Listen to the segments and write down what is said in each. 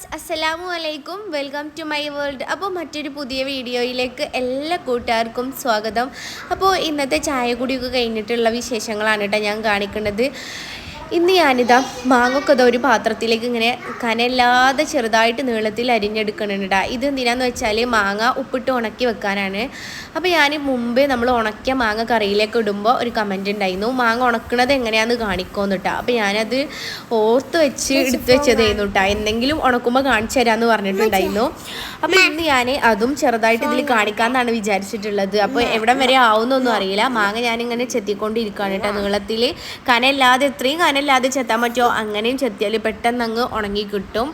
Viewers അസ്സലാമു അലൈക്കും, welcome to my world. അപ്പോൾ മറ്റൊരു പുതിയ വീഡിയോയിലേക്ക് എല്ലാ കൂട്ടുകാർക്കും സ്വാഗതം. അപ്പോൾ ഇന്നത്തെ ചായ കുടിയൊക്കെ കഴിഞ്ഞിട്ടുള്ള വിശേഷങ്ങളാണ് കേട്ടോ ഞാൻ കാണിക്കുന്നത്. ഇന്ന് ഞാനിതാ മാങ്ങൊക്കെ ഒരു പാത്രത്തിലേക്ക് ഇങ്ങനെ കനല്ലാതെ ചെറുതായിട്ട് നീളത്തിൽ അരിഞ്ഞെടുക്കണുണ്ട്. ഇത് എന്തിനാന്ന് വെച്ചാൽ മാങ്ങ ഉപ്പിട്ട് ഉണക്കി വെക്കാനാണ്. അപ്പോൾ ഞാൻ മുമ്പേ നമ്മൾ ഉണക്കിയ മാങ്ങ കറിയിലേക്ക് ഇടുമ്പോൾ ഒരു കമൻറ്റ് ഉണ്ടായിരുന്നു, മാങ്ങ ഉണക്കണത് എങ്ങനെയാണെന്ന് കാണിക്കുമെന്ന് കേട്ടോ. അപ്പോൾ ഞാനത് ഓർത്ത് വെച്ച് എടുത്ത് വെച്ചതായിരുന്നു കേട്ടോ, എന്തെങ്കിലും ഉണക്കുമ്പോൾ കാണിച്ചു തരാമെന്ന് പറഞ്ഞിട്ടുണ്ടായിരുന്നു. അപ്പോൾ ഇന്ന് ഞാൻ അതും ചെറുതായിട്ട് ഇതിൽ കാണിക്കാമെന്നാണ് വിചാരിച്ചിട്ടുള്ളത്. അപ്പോൾ എവിടം വരെ ആവുന്നൊന്നും അറിയില്ല. മാങ്ങ ഞാനിങ്ങനെ ചെത്തിക്കൊണ്ടിരിക്കുകയാണ് കേട്ടോ നീളത്തിൽ. കനല്ലാതെ എത്രയും കനല്ലാതെ ചെത്താൻ പറ്റുമോ അങ്ങനെയും ചെത്തിയാൽ പെട്ടെന്ന് അങ്ങ് ഉണങ്ങി കിട്ടും.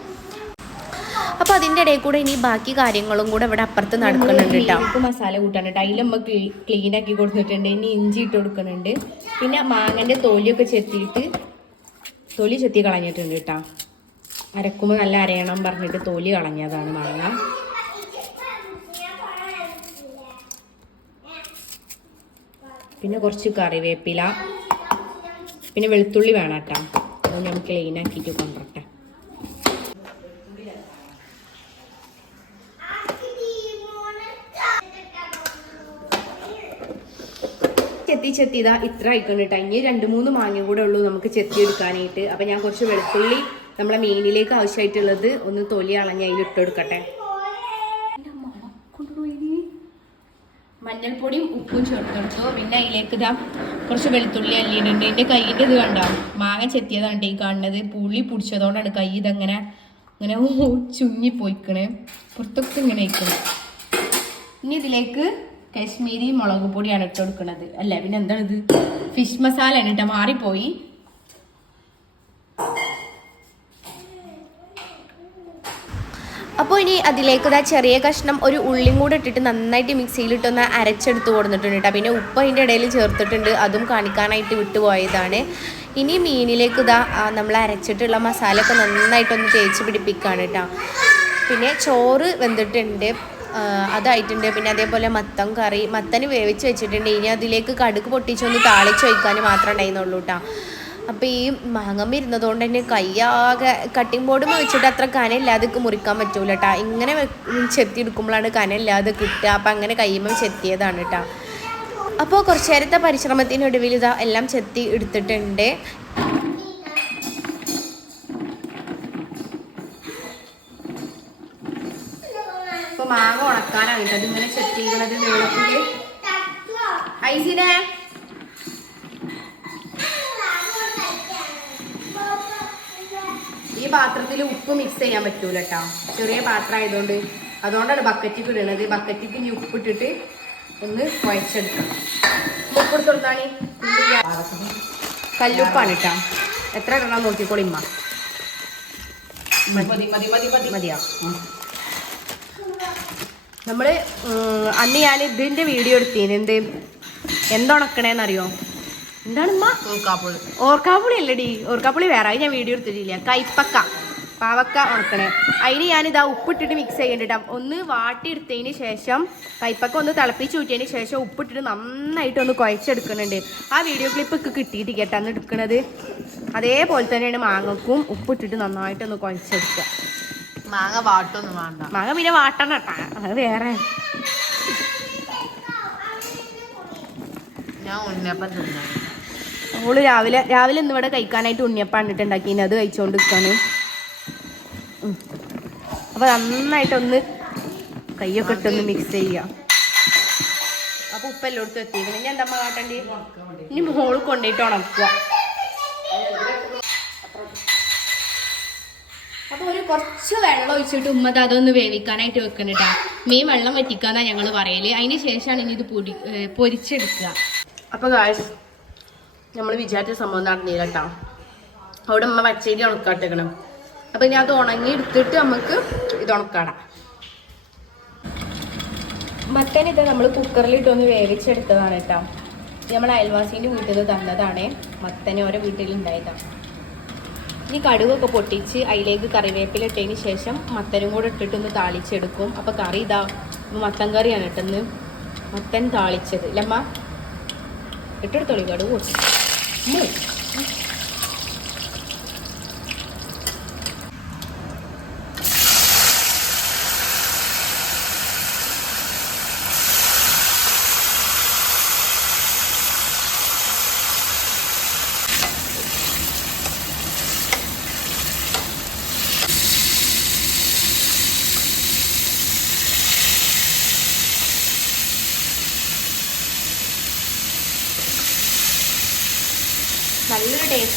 അപ്പോൾ അതിൻ്റെ ഇടയിൽ കൂടെ ഇനി ബാക്കി കാര്യങ്ങളും കൂടെ ഇവിടെ അപ്പുറത്ത് നടക്കുന്നുണ്ട് കേട്ടോ. ഇപ്പോൾ മസാല കൂട്ടാണ് കേട്ടോ, അതിൽ നമ്മൾ ക്ലീനാക്കി കൊടുത്തിട്ടുണ്ട്. ഇനി ഇഞ്ചി ഇട്ട് കൊടുക്കുന്നുണ്ട്. പിന്നെ മാങ്ങൻ്റെ തൊലിയൊക്കെ തൊലി ചെത്തി കളഞ്ഞിട്ടുണ്ട് കേട്ടോ. അരക്കുമ്പോൾ നല്ല അരയണം പറഞ്ഞിട്ട് തൊലി കളഞ്ഞതാണ് മാങ്ങ. പിന്നെ കുറച്ച് കറിവേപ്പില, പിന്നെ വെളുത്തുള്ളി വേണം കേട്ടോ. അത് ഞാൻ ക്ലീൻ ആക്കിയിട്ട് കൊണ്ടുവരട്ടെ. ചെത്തി ഇതാ ഇത്ര ആയിക്കണം കേട്ടോ. ഇനി 2-3 മാങ്ങ കൂടെ ഉള്ളൂ നമുക്ക് ചെത്തി എടുക്കാനായിട്ട്. അപ്പം ഞാൻ കുറച്ച് വെളുത്തുള്ളി നമ്മളെ മീനിലേക്ക് ആവശ്യമായിട്ടുള്ളത് ഒന്ന് തൊലി കളഞ്ഞ് അതിൽ ഇട്ട് കൊടുക്കട്ടെ. മഞ്ഞൾപ്പൊടിയും ഉപ്പും ചേർത്തെടുത്തു. പിന്നെ അതിലേക്ക് ഇതാ കുറച്ച് വെളുത്തുള്ളി അല്ലിയിട്ടുണ്ട്. എൻ്റെ കൈയിൻ്റെ ഇത് കണ്ടോ, മാങ്ങ ചെത്തിയതാണ് ഈ കാണുന്നത്. പുളി പിടിച്ചതുകൊണ്ടാണ് കൈ ഇതങ്ങനെ ഇങ്ങനെ ചുങ്ങിപ്പോയിക്കണേ, പുറത്തൊക്കെ ഇങ്ങനെ ഇരിക്കണം. ഇനി ഇതിലേക്ക് കാശ്മീരി മുളക് പൊടിയാണ് ഇട്ട് കൊടുക്കുന്നത്. അല്ല പിന്നെ എന്താണ് ഇത്, ഫിഷ് മസാല ആണ് കേട്ടോ, മാറിപ്പോയി. അപ്പോൾ ഇനി അതിലേക്ക് ഇതാ ചെറിയ കഷ്ണം ഒരു ഉള്ളിയും കൂടെ ഇട്ടിട്ട് നന്നായിട്ട് മിക്സിയിലിട്ടൊന്ന് അരച്ചെടുത്ത് കൊടുത്തിട്ടുണ്ട് കേട്ടോ. പിന്നെ ഉപ്പ് അതിൻ്റെ ഇടയിൽ ചേർത്തിട്ടുണ്ട്, അതും കാണിക്കാനായിട്ട് വിട്ടുപോയതാണ്. ഇനി മീനിലേക്ക് ഇതാ നമ്മൾ അരച്ചിട്ടുള്ള മസാലയൊക്കെ നന്നായിട്ടൊന്ന് തേച്ച് പിടിപ്പിക്കുകയാണ് കേട്ടോ. പിന്നെ ചോറ് വെന്തിട്ടുണ്ട്, അതായിട്ടുണ്ട്. പിന്നെ അതേപോലെ മത്തൻ കറി, മത്തന് വേവിച്ച് വെച്ചിട്ടുണ്ട്. ഇനി അതിലേക്ക് കടുക് പൊട്ടിച്ചൊന്ന് താളിച്ച് വയ്ക്കാൻ മാത്രമേ ഉണ്ടായിരുന്നുള്ളൂ കേട്ടോ. അപ്പോൾ ഈ മാങ്ങ ഇരുന്നതുകൊണ്ട് തന്നെ കയ്യാകെ കട്ടിംഗ് ബോർഡ് വെച്ചിട്ട് അത്ര കനയില്ലാതെ മുറിക്കാൻ പറ്റൂല കേട്ടോ. ഇങ്ങനെ ചെത്തി എടുക്കുമ്പോഴാണ് കനയില്ലാതെ കിട്ടുക. അപ്പം അങ്ങനെ കയ്യുമ്പോൾ ചെത്തിയതാണ് കേട്ടോ. അപ്പോൾ കുറച്ച് നേരത്തെ പരിശ്രമത്തിനൊടുവിൽ ഇതാ എല്ലാം ചെത്തി എടുത്തിട്ടുണ്ട്. ഇപ്പോൾ മാങ്ങ ഉണക്കാനാണ് കേട്ടോ അതിങ്ങനെ ചെത്തിക്കണത് നീളത്തിൽ. ഐസിനെ ഈ പാത്രത്തിൽ ഉപ്പ് മിക്സ് ചെയ്യാൻ പറ്റൂല കേട്ടോ, ചെറിയ പാത്രം ആയതുകൊണ്ട്. അതുകൊണ്ടാണ് ബക്കറ്റിക്ക് ഇടുന്നത്. ബക്കറ്റിക്ക് ഇനി ഉപ്പിട്ടിട്ട് ഒന്ന് കുഴച്ചെടുക്കണം. ഉപ്പെടുത്ത് കൊടുത്താണ് കല്ലുപ്പാണ് കേട്ടോ. എത്ര ഇടണം നോക്കിക്കോളിമ്മ. മതിയാ. നമ്മൾ അന്ന് ഞാൻ ഇതിൻ്റെ വീഡിയോ എടുത്തീന്, എന്തുണക്കണേന്നറിയോ? എന്താണ് ഉമ്മ? ഓർക്കാപ്പുളി അല്ലടി, ഓർക്കാപ്പുളി വേറെ, അത് ഞാൻ വീഡിയോ എടുത്തിട്ടില്ല. കൈപ്പക്ക, പാവക്ക ഉണക്കണേ. അതിന് ഞാനിതാ ഉപ്പിട്ടിട്ട് മിക്സ് ചെയ്യേണ്ടിട്ടാ. ഒന്ന് വാട്ടിയെടുത്തതിന് ശേഷം കൈപ്പക്ക ഒന്ന് തിളപ്പിച്ച് ഊറ്റിയതിന് ശേഷം ഉപ്പിട്ടിട്ട് നന്നായിട്ട് ഒന്ന് കുഴച്ചെടുക്കുന്നുണ്ട്. ആ വീഡിയോ ക്ലിപ്പ് കിട്ടിയിട്ട് കേട്ടോ അന്ന് എടുക്കണത്. അതേപോലെ തന്നെയാണ് മാങ്ങക്കും ഉപ്പിട്ടിട്ട് നന്നായിട്ടൊന്ന് കുഴച്ചെടുക്കുക. മാങ്ങ വാട്ടൊന്നും വേണ്ട, മാങ്ങ പിന്നെ വാട്ടണം കേട്ടാ, അത് വേറെ. ഞാൻ ഉണ്ണിയപ്പം തിന്നു. അവള് രാവിലെ ഇന്ന് ഇവിടെ കഴിക്കാനായിട്ട് ഉണ്ണിയപ്പം ഇട്ടുണ്ടാക്കി, അത് കഴിച്ചുകൊണ്ട് നിൽക്കാണ്. അപ്പോൾ നന്നായിട്ടൊന്ന് കയ്യൊക്കെ ഇട്ടൊന്ന് മിക്സ് ചെയ്യുക. അപ്പോൾ ഉപ്പ് എല്ലായിടത്തും എത്തിയിരുന്നു. ഇനി എന്താ കാട്ടണ്ടി, ഇനി മോള് കൊണ്ടുപോയിട്ട് ഉണക്കുക. അപ്പോൾ കുറച്ച് വെള്ളം ഒഴിച്ചിട്ട് ഉമ്മത് അതൊന്ന് വേവിക്കാനായിട്ട് വെക്കണം കേട്ടോ. മീൻ വെള്ളം വറ്റിക്കാന്നാണ് ഞങ്ങൾ പറയല്. അതിന് ശേഷമാണ് ഇനി ഇത് പൊരിച്ചെടുക്കുക. അപ്പോൾ നമ്മൾ വിചാരിച്ച സംഭവം നടന്നില്ല കേട്ടോ. അവിടെ ഉമ്മ പച്ചരി ഉണക്കാട്ടിക്കണം. അപ്പം ഇനി അത് ഉണങ്ങി എടുത്തിട്ട് നമുക്ക് ഇത് ഉണക്കാടാം. മത്തൻ ഇത് നമ്മൾ കുക്കറിലിട്ടൊന്ന് വേവിച്ചെടുത്തതാണ് കേട്ടോ. നമ്മൾ അയൽവാസീൻ്റെ വീട്ടിൽ നിന്ന് തന്നതാണ്. മത്തന് ഓരോ വീട്ടിലുണ്ടായതാണ്. ഇനി കടുകൊക്കെ പൊട്ടിച്ച് അതിലേക്ക് കറിവേപ്പില ഇട്ടതിന് ശേഷം മത്തനും കൂടെ ഇട്ടിട്ടൊന്ന് താളിച്ചെടുക്കും. അപ്പോൾ കറി ഇതാ മത്തൻ കറിയാണ് ഇട്ടെന്ന്, മത്തൻ താളിച്ചത്. ഇല്ലമ്മ ഇട്ടെടുത്തോളി, കടുക് പൊട്ടി.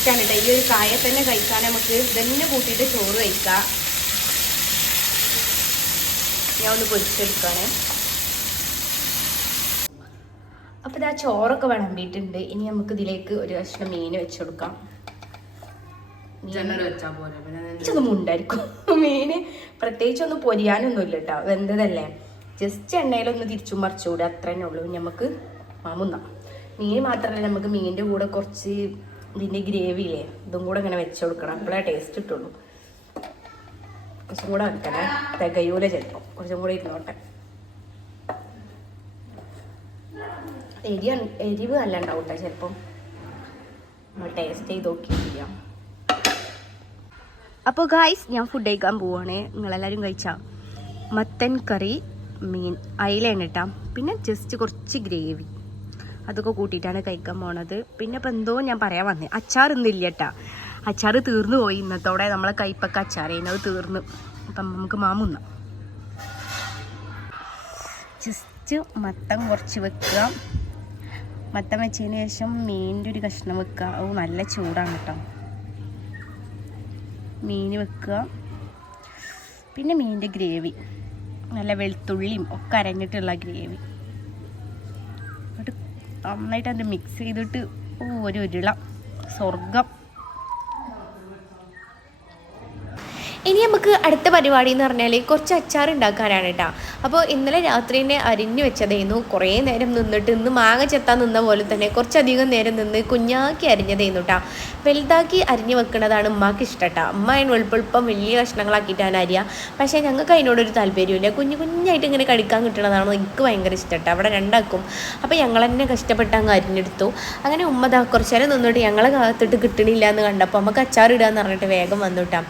ടേസ്റ്റാണ് കേട്ടോ. ഈ ഒരു കായ തന്നെ കഴിക്കാൻ നമുക്ക് ഇതന്നെ കൂട്ടിയിട്ട് ചോറ് കഴിക്കാം. ഞാൻ ഒന്ന് പൊരിച്ചെടുക്കാണ്. അപ്പോൾ ഇതാ ചോറൊക്കെ വിളമ്പിയിട്ടുണ്ട്. ഇനി നമുക്ക് ഇതിലേക്ക് ഒരു കഷ്ണം മീൻ വെച്ചെടുക്കാം. ഇതൊന്നും ഉണ്ടായിരിക്കും. മീന് പ്രത്യേകിച്ചൊന്നും പൊരിയാനൊന്നും ഇല്ല കേട്ടോ, വെന്തതല്ലേ. ജസ്റ്റ് എണ്ണയിലൊന്ന് തിരിച്ചും മറിച്ചുകൂടെ, അത്ര തന്നെ ഉള്ളൂ. നമുക്ക് മാമുന്ന മീൻ മാത്രമല്ല, നമുക്ക് മീനിൻ്റെ കൂടെ കുറച്ച് ഇതിൻ്റെ ഗ്രേവിയില്ലേ ഇതും കൂടെ ഇങ്ങനെ വെച്ച് കൊടുക്കണം. അപ്പോഴേ ടേസ്റ്റ് കിട്ടുള്ളൂ. കുറച്ചും കൂടെ വെക്കണേ, തികയൂല ചിലപ്പോൾ. കുറച്ചും കൂടെ ഇരുന്നോട്ടെ. എരിവ് നല്ല ഉണ്ടാവും കേട്ടോ ചിലപ്പം. നമ്മൾ ടേസ്റ്റ് ചെയ്ത് നോക്കി ചെയ്യാം. അപ്പോൾ ഗായ്സ്, ഞാൻ ഫുഡ് കഴിക്കാൻ പോവാണ്. നിങ്ങളെല്ലാവരും കഴിച്ചാൽ മത്തൻ കറി, മീൻ അയിലാണ് കേട്ടോ. പിന്നെ ജസ്റ്റ് കുറച്ച് ഗ്രേവി, അതൊക്കെ കൂട്ടിയിട്ടാണ് കഴിക്കാൻ പോണത്. പിന്നെ ഇപ്പം എന്തോ ഞാൻ പറയാൻ വന്നേ, അച്ചാർ ഇന്നില്ല കേട്ടോ. അച്ചാർ തീർന്നു പോയി ഇന്നത്തോടെ. നമ്മളെ കൈപ്പക്ക അച്ചാറേനു, അത് തീർന്നു. അപ്പം നമുക്ക് മാമുന്ന ജസ്റ്റ് മത്തൻ കുറച്ച് വെക്കുക. മത്തൻ വെച്ചതിന് ശേഷം മീനിൻ്റെ ഒരു കഷ്ണം വെക്കുക. ഓ നല്ല ചൂടാണ് കേട്ടോ. മീൻ വെക്കുക. പിന്നെ മീനിൻ്റെ ഗ്രേവി, നല്ല വെളുത്തുള്ളിയും ഒക്കെ അരഞ്ഞിട്ടുള്ള ഗ്രേവി. എന്നിട്ട് നന്നായിട്ട് അത് മിക്സ് ചെയ്തിട്ട് ഒരു ഉരുള സ്വർഗം. ഇനി നമുക്ക് അടുത്ത പരിപാടി എന്ന് പറഞ്ഞാൽ കുറച്ച് അച്ചാർ ഉണ്ടാക്കാനാണ് കേട്ടോ. അപ്പോൾ ഇന്നലെ രാത്രി തന്നെ അരിഞ്ഞു വെച്ചതായിരുന്നു. കുറേ നേരം നിന്നിട്ട് ഇന്ന് മാങ്ങ ചെത്താൻ നിന്ന പോലെ തന്നെ കുറച്ചധികം നേരം നിന്ന് കുഞ്ഞാക്കി അരിഞ്ഞതായിരുന്നു കേട്ടോ. വലുതാക്കി അരിഞ്ഞു വെക്കുന്നതാണ് ഉമ്മാക്ക് ഇഷ്ടം കേട്ടോ. ഉമ്മ അതിന് എളുപ്പം വലിയ കഷ്ണങ്ങളാക്കിയിട്ടാണ് അരിയുക. പക്ഷേ ഞങ്ങൾക്ക് അതിനോടൊരു താല്പര്യമില്ല. കുഞ്ഞായിട്ട് ഇങ്ങനെ കടിക്കാൻ കിട്ടണതാണ് എനിക്ക് ഭയങ്കര ഇഷ്ടം കേട്ടോ. അവിടെ രണ്ടാക്കും. അപ്പോൾ ഞങ്ങൾ തന്നെ കഷ്ടപ്പെട്ട് അങ്ങ് അരിഞ്ഞെടുത്തു. അങ്ങനെ ഉമ്മ കുറച്ച് നേരം നിന്നിട്ട് ഞങ്ങളെ കാത്തിട്ട് കിട്ടണില്ല എന്ന് കണ്ടപ്പോൾ നമുക്ക് അച്ചാർ ഇടാന്ന് പറഞ്ഞിട്ട് വേഗം വന്നു കേട്ടോ.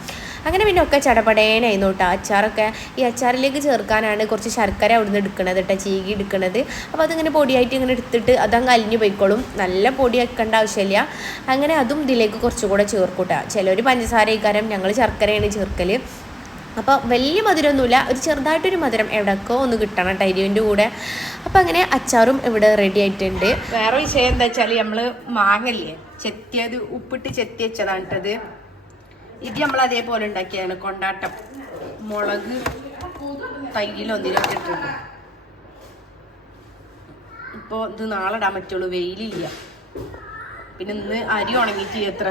അങ്ങനെ പിന്നെ ഒക്കെ ചടപടേനായിരുന്നു കേട്ടോ. അച്ചാറൊക്കെ ഈ അച്ചാറിലേക്ക് ചേർക്കാനാണ് കുറച്ച് ശർക്കര അവിടുന്ന് എടുക്കണത് കേട്ടോ, ചീകി എടുക്കണത്. അപ്പോൾ അതിങ്ങനെ പൊടിയായിട്ട് ഇങ്ങനെ എടുത്തിട്ട് അതങ്ങ് അലിഞ്ഞു പോയിക്കോളും. നല്ല പൊടി വെക്കേണ്ട ആവശ്യമില്ല. അങ്ങനെ അതും ഇതിലേക്ക് കുറച്ചുകൂടെ ചേർക്കൂട്ടാ. ചിലർ പഞ്ചസാര ഇക്കാരം, ഞങ്ങൾ ശർക്കരയാണ് ചേർക്കൽ. അപ്പോൾ വലിയ മധുരമൊന്നുമില്ല, ഒരു ചെറുതായിട്ടൊരു മധുരം എവിടെയൊക്കെ ഒന്ന് കിട്ടണം ടൈരിൻ്റെ കൂടെ. അപ്പോൾ അങ്ങനെ അച്ചാറും ഇവിടെ റെഡി ആയിട്ടുണ്ട്. വേറെ വിഷയം എന്താ വെച്ചാൽ നമ്മൾ മാങ്ങല്ലേ ചെത്തിയത് ഉപ്പിട്ട് ചെത്തി വെച്ചതാണ് കേട്ടത്. ഇത് നമ്മൾ അതേപോലെ ഉണ്ടാക്കിയതാണ്. കൊണ്ടാട്ടം മുളക് തൈലൊന്നിലൊക്കെ ഇട്ടിട്ടുണ്ട്. ഇപ്പോൾ ഇത് നാളെ ഇടാൻ പറ്റുള്ളൂ, വെയിലില്ല. പിന്നെ ഇന്ന് അരി ഉണങ്ങിയിട്ട് എത്ര.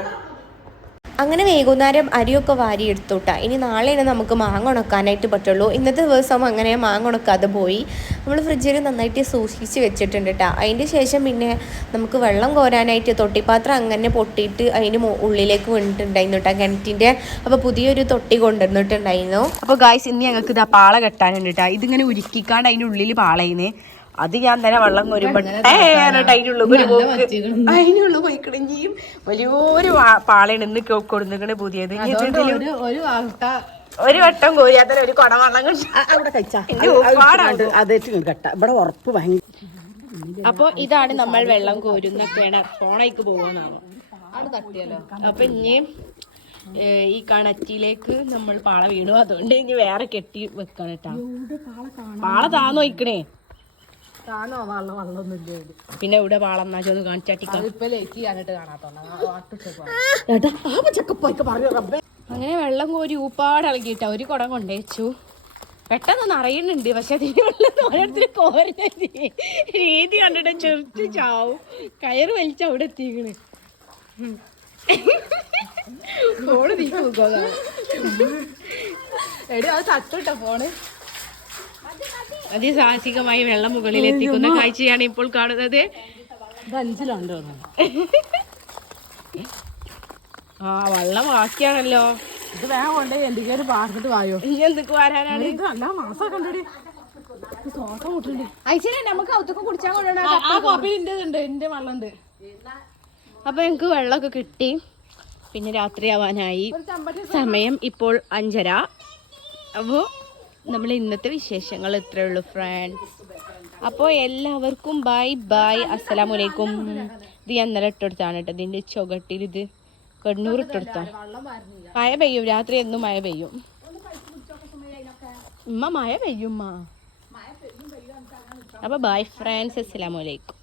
അങ്ങനെ വൈകുന്നേരം അരിയൊക്കെ വാരി എടുത്തുട്ടാ. ഇനി നാളെയാണ് നമുക്ക് മാങ്ങ ഉണക്കാനായിട്ട് പറ്റുള്ളൂ. ഇന്നത്തെ ദിവസം അങ്ങനെ മാങ്ങ ഉണക്കാതെ പോയി. നമ്മൾ ഫ്രിഡ്ജിൽ നന്നായിട്ട് സൂക്ഷിച്ച് വെച്ചിട്ടുണ്ട് കേട്ടോ. അതിൻ്റെ ശേഷം പിന്നെ നമുക്ക് വെള്ളം കോരാനായിട്ട് തൊട്ടിപ്പാത്രം അങ്ങനെ പൊട്ടിയിട്ട് അതിന് ഉള്ളിലേക്ക് വീണിട്ടുണ്ടായിരുന്നു കേട്ടോ കിണറ്റിൻ്റെ. അപ്പോൾ പുതിയൊരു തൊട്ടി കൊണ്ടുവന്നിട്ടുണ്ടായിരുന്നു. അപ്പോൾ ഗായ്സ്, ഇന്ന് ഞങ്ങൾക്ക് ഇതാ പാള കെട്ടാനുണ്ട് കേട്ടോ. ഇതിങ്ങനെ ഉരുക്കിക്കാണ്ട് അതിൻ്റെ ഉള്ളിൽ പാളയിന്ന്. അത് ഞാൻ തന്നെ വെള്ളം കോരുമ്പോൾ അതിനുള്ള പോയിക്കിടങ്ങിയും വലിയൊരു പാളയാണ് ഇന്ന് കൊടുന്നിക്കണ് പുതിയത്. ഒരു വട്ടം കോരിയാത്ത ഒരു കുട വെള്ളം ഇവിടെ ഉറപ്പ് ഭയങ്കര. അപ്പൊ ഇതാണ് നമ്മൾ വെള്ളം കോരുന്ന കിണർ. ഫോണേക്ക് പോകാനാണോ അവിടെ തട്ടിയല്ലോ. അപ്പൊ ഇനി ഈ കണറ്റിലേക്ക് നമ്മൾ പാള വീണു. അതുകൊണ്ട് ഇനി വേറെ കെട്ടി വെക്കണം കേട്ടാ. പാള താന്ന് വയ്ക്കണേ. പിന്നെ ഇവിടെ പാളന്നാച്ചൊന്ന് കാണിച്ചാട്ടിക്കാം. അങ്ങനെ വെള്ളം കോരി ഊപ്പാട് ഇളകിയിട്ട ഒരു കുടം കൊണ്ടുവച്ചു. പെട്ടെന്ന് അറിയുന്നുണ്ട്. പക്ഷെ അതിന് വെള്ളം ഓരോരുത്തർ കോരുന്ന രീതി കണ്ടിട്ട് ചെറുത്ത് ചാവും. കയറ് വലിച്ച അവിടെ എത്തിക്കണ്. ഫോണ് തീ നോക്കുക. എടി അത് തട്ടുട്ടോ ഫോണ്. അതിസാഹസികമായി വെള്ളം മുകളിൽ എത്തിക്കുന്ന കാഴ്ചയാണ് ഇപ്പോൾ കാണുന്നത്. ആ വെള്ളം ബാക്കിയാണല്ലോ. ഇത് വേഗം കൊണ്ടേ എന്തെങ്കിലും പാർത്തിട്ട് വായോ. ഇനി എന്തൊക്കെ വരാനാണ്. നമുക്ക് ഔത്തൊക്കെ കുടിച്ചാൽ കൊണ്ടുണ്ട്. എന്റെ വെള്ളം ഉണ്ട്. അപ്പൊ ഞങ്ങക്ക് വെള്ളമൊക്കെ കിട്ടി. പിന്നെ രാത്രിയാവാനായി. സമയം ഇപ്പോൾ 5:30. അപ്പോൾ നമ്മൾ ഇന്നത്തെ വിശേഷങ്ങൾ ഇത്രയേ ഉള്ളൂ ഫ്രണ്ട്സ്. അപ്പോൾ എല്ലാവർക്കും ബൈ. അസ്സലാമലൈക്കും. ഇത് ഞാൻ ഇന്നലെ ഇട്ടെടുത്താണ് കേട്ടോ. ഇതിൻ്റെ ചുവട്ടിൽ ഇത് കണ്ണൂർ ഇട്ടെടുത്താ. മഴ പെയ്യും, രാത്രി എന്നും മഴ പെയ്യും. മഴ പെയ്യും. അപ്പോൾ ബൈ ഫ്രണ്ട്സ്, അസ്സലാമലൈക്കും.